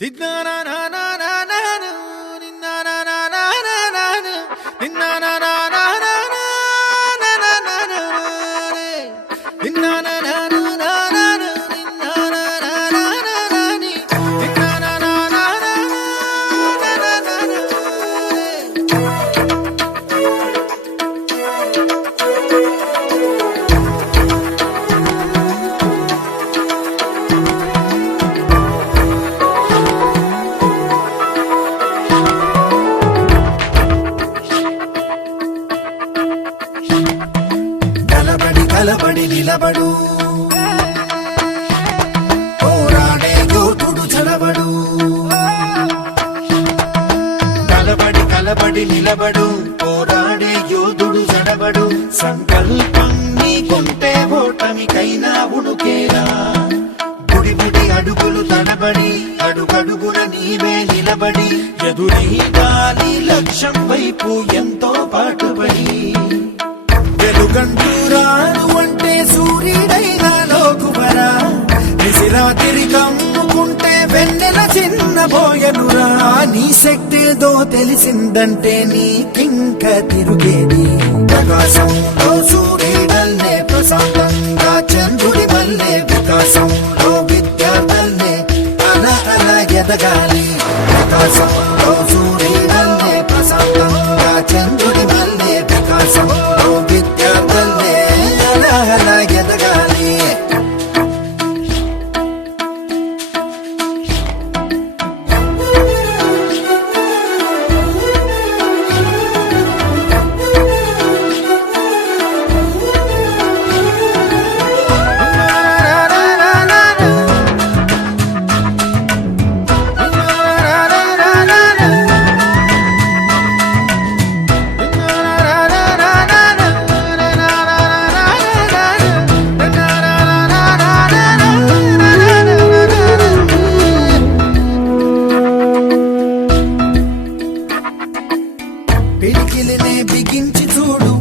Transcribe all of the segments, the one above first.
కలబడి కలబడి నిలబడు. పోరాడే యోధుడు చలబడు కలబడి కలబడి నిలబడు. పోరాడే యోధుడు చలబడు సంకల్పం నీకుంటే ఓటమికైనా ఉడుకేరా గుడి గుడి అడుగులు తడబడి అడుగడుగున నీవే నిలబడి. ఎదురై గాలి లక్ష్యం వైపు ఎంతో పాటుపడి. వెలుగంటూ నీ శక్తిదో తెలిసిందంటే నీకింక తిరుగేది. ప్రకాశంలో సూర్యుడల్లే ప్రశాంతంగా చంద్రుడి మల్లే వికాసంలో విద్యార్థుల్నే అలా అలా ఎదగాలి. ప్రకాశం నేనే బిగించి చూడు.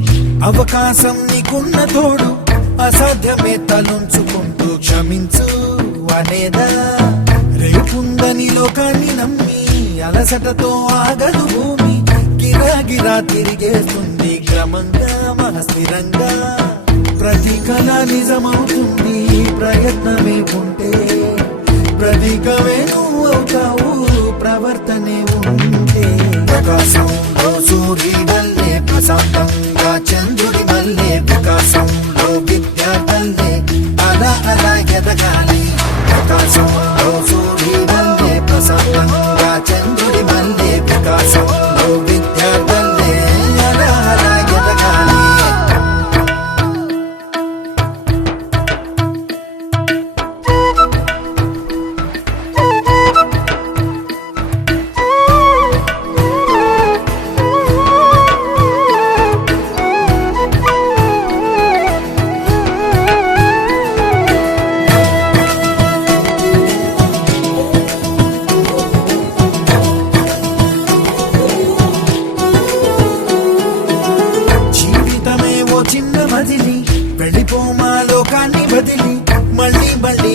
అవకాశం నీకున్న తోడు. అసాధ్యమే తలుంచుకుంటూ క్షమించు అనేదా? రేపుందని లోకాన్ని నమ్మి అలసటతో ఆగదు భూమి. గిరాగిరా తిరిగేస్తుంది క్రమంగా మహస్థిరంగా ప్రతి కళ నిజమవుతుంది ప్రయత్నమే ఉంటే. ప్రతీకమే నువ్వు అవుతావు ప్రవర్తనే ఉంటే. ప్రకాశంలో ప్రశాంతంగా చంద్రుడి వల్లే ప్రకాశంలో విద్య విద్యార్థుల్నే అలా అలా ఎదగాలి. ప్రకాశంలో సూర్యుడల్లే ప్రశాంతంగా చంద్రుడి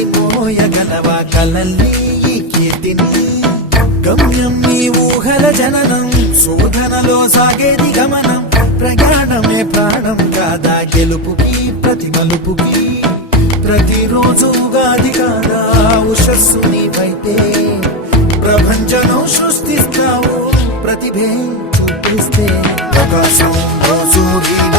పోయగలవా మళ్ళీ కలల్ని ఈ కీర్తిని. గమ్యం నీ ఊహల జననం శోధనలో సాగేది గమనం. ప్రయాణమే ప్రాణం కాదా గెలుపుకి ప్రతి మలుపుకి ప్రతిరోజు ఉగాది కాదా ఉషస్సు నీవైతే. ప్రపంచనం సృష్టిస్తావు ప్రతిభే చూపిస్తే. ప్రకాశంలో సూర్యుడల్లే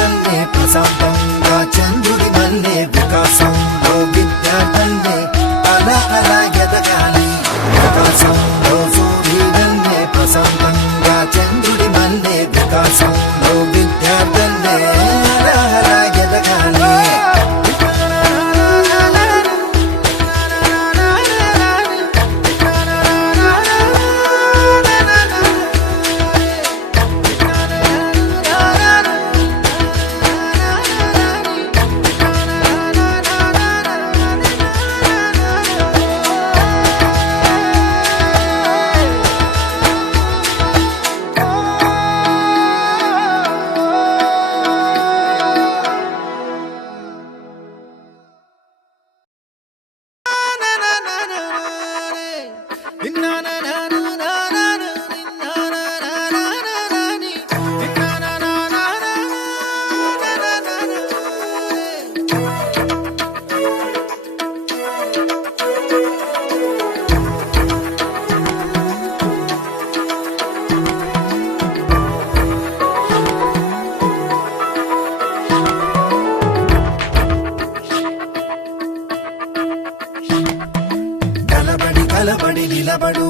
నిలబడు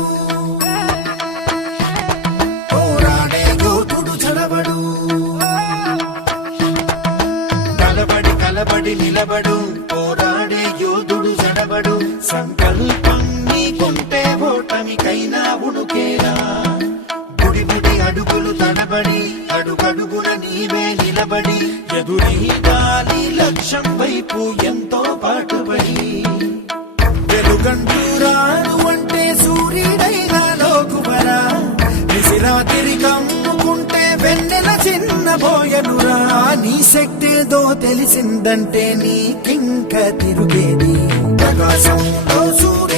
పోరాడే యోధుడు చడబడు కలబడి కలబడి నిలబడు పోరాడే యోధుడు జడబడు సంకల్పం నీకుంటే ఓటమికైనా ఉడుకేలా గుడిబుడి అడుగులు తడబడి అడుగడుగున నీవే నిలబడి. ఎదురీదాలి లక్ష్యం వైపు ఎంతో పాటుపడి. వెలుగంటూ రాను ప్రియుడైనాలోకువరా నిసిరాతిరి కమ్ముకుంటే వెన్నెల నీ తెలిసిందంటే నీ కింక తిరుగేది. ప్రకాశంలో సూర్య